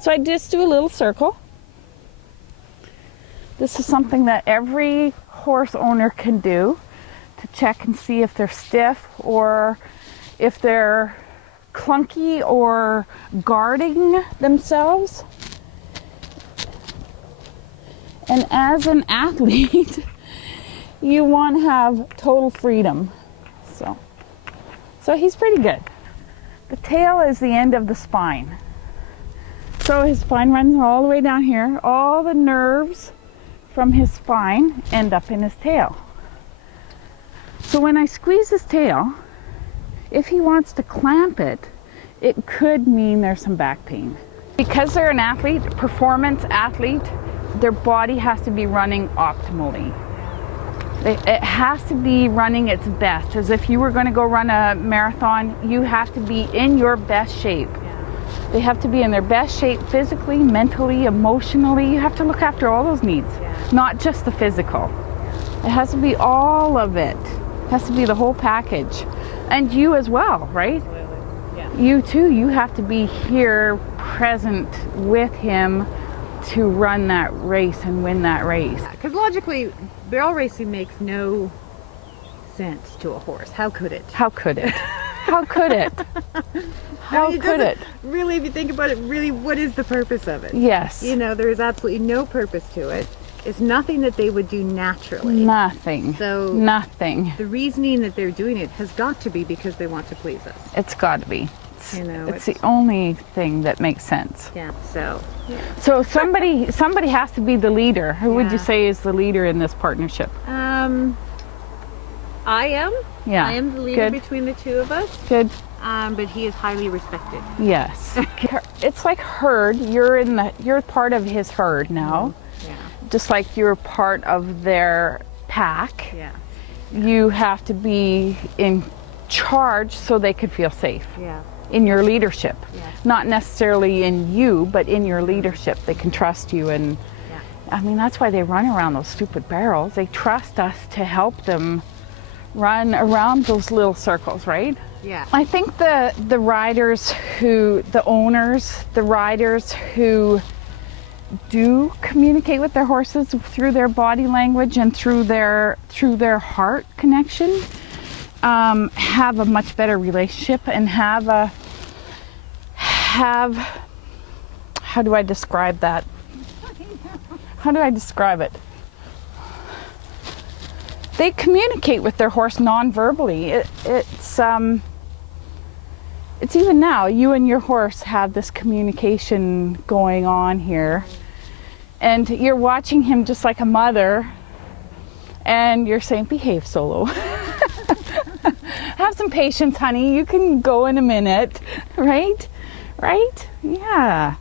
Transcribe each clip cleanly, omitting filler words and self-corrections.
So I just do a little circle. This is something that every horse owner can do to check and see if they're stiff or if they're clunky or guarding themselves. And as an athlete, you want to have total freedom. So he's pretty good. The tail is the end of the spine. So his spine runs all the way down here. All the nerves from his spine end up in his tail. So when I squeeze his tail, if he wants to clamp it, it could mean there's some back pain. Because they're an athlete, performance athlete, their body has to be running optimally. It has to be running its best. As if you were going to go run a marathon, you have to be in your best shape. They have to be in their best shape physically, mentally, emotionally. You have to look after all those needs, not just the physical. It has to be all of it. It has to be the whole package. And you as well, right? Absolutely. Yeah. You too, you have to be here present with him to run that race and win that race. Because logically, barrel racing makes no sense to a horse. How could it? How could it? How could it? How could it? Really, if you think about it, really, what is the purpose of it? Yes. You know, there is absolutely no purpose to it. It's nothing that they would do naturally. Nothing. So nothing. The reasoning that they're doing it has got to be because they want to please us. It's got to be. You know, it's the only thing that makes sense. Yeah. So. Yeah. So somebody has to be the leader. Who would you say is the leader in this partnership? I am. Yeah. I am the leader Good. between the two of us. Good. But he is highly respected. Yes. It's like herd. You're part of his herd now. Yeah. Just like you're part of their pack. Yeah. You have to be in charge so they could feel safe. Yeah. In your leadership. Yeah. Not necessarily in you, but in your leadership. They can trust you, and I mean, that's why they run around those stupid barrels. They trust us to help them run around those little circles, right? Yeah. I think the riders who, the owners, the riders who do communicate with their horses through their body language and through their heart connection, have a much better relationship and have how do I describe that? How do I describe it? They communicate with their horse non-verbally. It's even now, you and your horse have this communication going on here. And you're watching him just like a mother, and you're saying, behave, Solo. Have some patience, honey. You can go in a minute, right? Right? Yeah.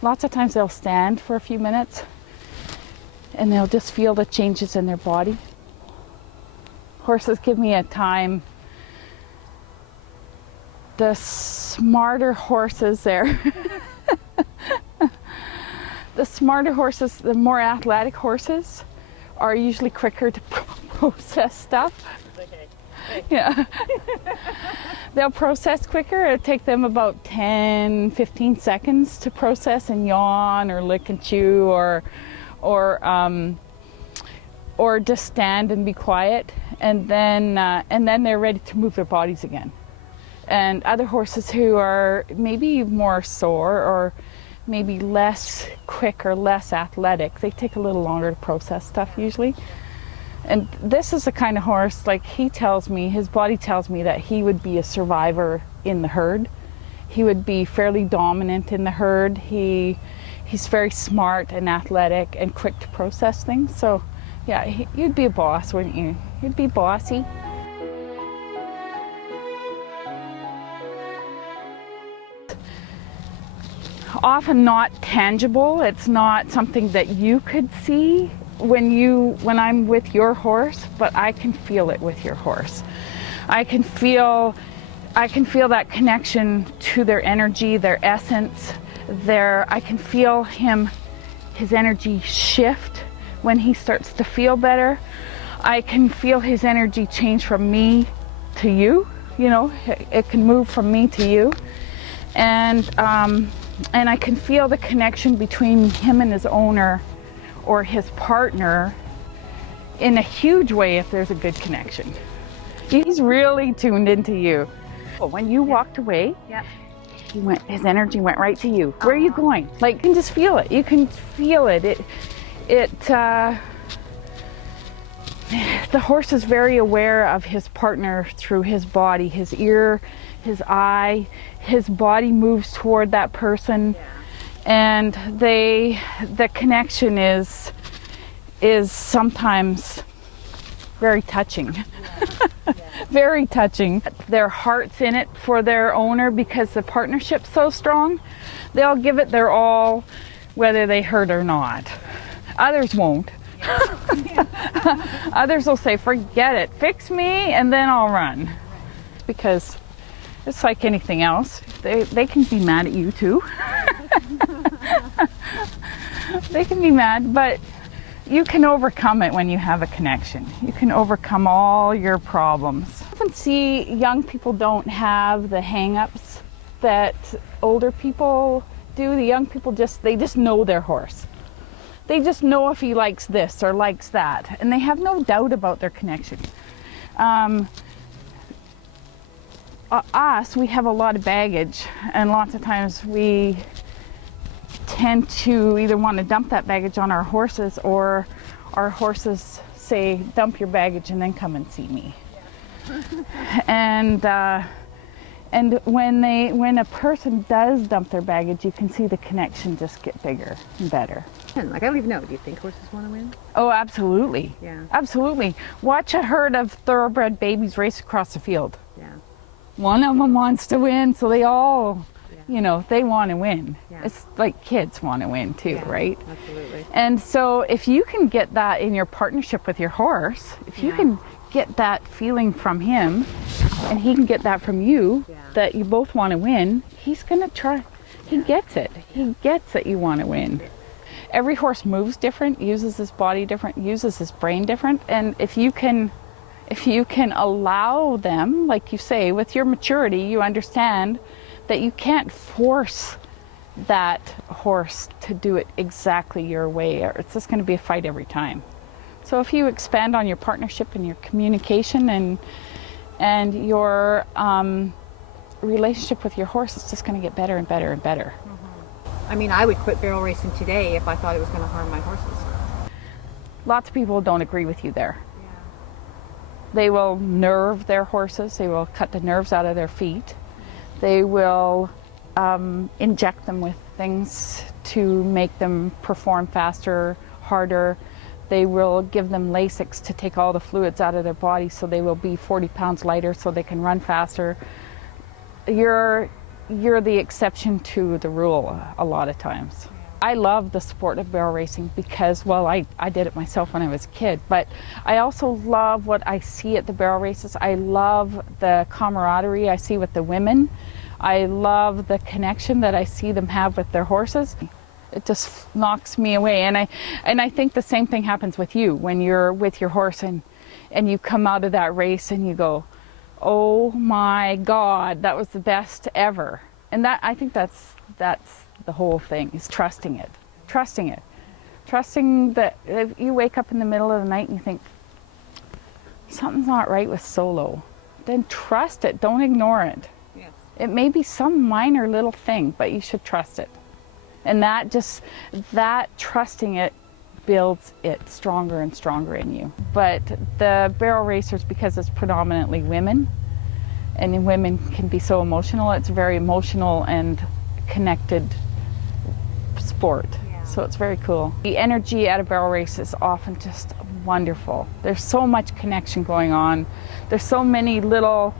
Lots of times they'll stand for a few minutes and they'll just feel the changes in their body. Horses give me a time. The smarter horses there, the smarter horses, the more athletic horses are usually quicker to process stuff. Yeah. They'll process quicker. It'll take them about 10-15 seconds to process and yawn or lick and chew or just stand and be quiet, and then they're ready to move their bodies again. And other horses who are maybe more sore or maybe less quick or less athletic, they take a little longer to process stuff usually. And this is the kind of horse, like he tells me, his body tells me that he would be a survivor in the herd. He would be fairly dominant in the herd. He's very smart and athletic and quick to process things. So yeah, you'd be a boss, wouldn't you? You'd be bossy. Often not tangible. It's not something that you could see when I'm with your horse, but I can feel it with your horse. I can feel that connection to their energy, their essence. I can feel his energy shift when he starts to feel better. I can feel his energy change from me to you. You know, it can move from me to you. And And I can feel the connection between him and his owner or his partner in a huge way if there's a good connection. He's really tuned into you. When you walked away, Yep. his energy went right to you. Where are you going? Like, you can just feel it. You can feel it. The horse is very aware of his partner through his body, his ear, his eye, his body moves toward that person. And the connection is sometimes very touching. Very touching. Their heart's in it for their owner because the partnership's so strong. They'll give it their all, whether they hurt or not. Others won't. Others will say, forget it, fix me, and then I'll run. Because it's like anything else. They can be mad at you too. They can be mad, but you can overcome it when you have a connection. You can overcome all your problems. I often see young people don't have the hang-ups that older people do. The young people they just know their horse. They just know if he likes this or likes that, and they have no doubt about their connection. Us, we have a lot of baggage, and lots of times we tend to either want to dump that baggage on our horses, or our horses say, dump your baggage and then come and see me. And when a person does dump their baggage, you can see the connection just get bigger and better. Like, I don't even know. Do you think horses want to win? Oh, absolutely. Yeah. Absolutely. Watch a herd of thoroughbred babies race across the field. Yeah. One of them wants to win, so they all, they want to win. Yeah. It's like kids want to win too, right? Absolutely. And so if you can get that in your partnership with your horse, if you can get that feeling from him, and he can get that from you, that you both want to win, he's going to try. He gets it. He gets that you want to win. Every horse moves different, uses his body different, uses his brain different, and if you can allow them, like you say, with your maturity, you understand that you can't force that horse to do it exactly your way, or it's just going to be a fight every time. So if you expand on your partnership and your communication and your relationship with your horse, it's just going to get better and better and better. I mean, I would quit barrel racing today if I thought it was going to harm my horses. Lots of people don't agree with you there. They will nerve their horses. They will cut the nerves out of their feet. They will inject them with things to make them perform faster, harder. They will give them Lasix to take all the fluids out of their body so they will be 40 pounds lighter so they can run faster. You're the exception to the rule a lot of times. I love the sport of barrel racing because, well, I did it myself when I was a kid, but I also love what I see at the barrel races. I love the camaraderie I see with the women. I love the connection that I see them have with their horses. It just knocks me away, and I think the same thing happens with you when you're with your horse and you come out of that race and you go, oh my God, that was the best ever. And that, I think that's the whole thing, is trusting it. Trusting that if you wake up in the middle of the night and you think, something's not right with Solo, then trust it, don't ignore it. Yes. It may be some minor little thing, but you should trust it. And that trusting it builds it stronger and stronger in you. But the barrel racers, because it's predominantly women, and women can be so emotional, it's a very emotional and connected sport. Yeah. So it's very cool. The energy at a barrel race is often just wonderful. There's so much connection going on. There's so many little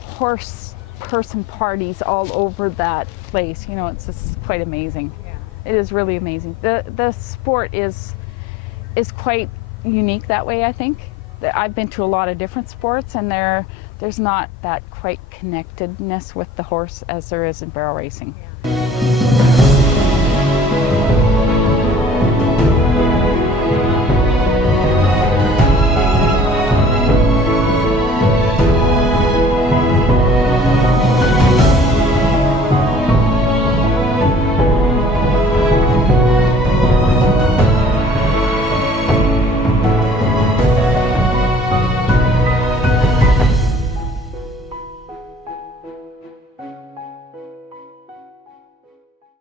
horse person parties all over that place. It's just quite amazing. Yeah. It is really amazing. The sport is quite unique that way, I think. I've been to a lot of different sports, and there's not that quite connectedness with the horse as there is in barrel racing. Yeah.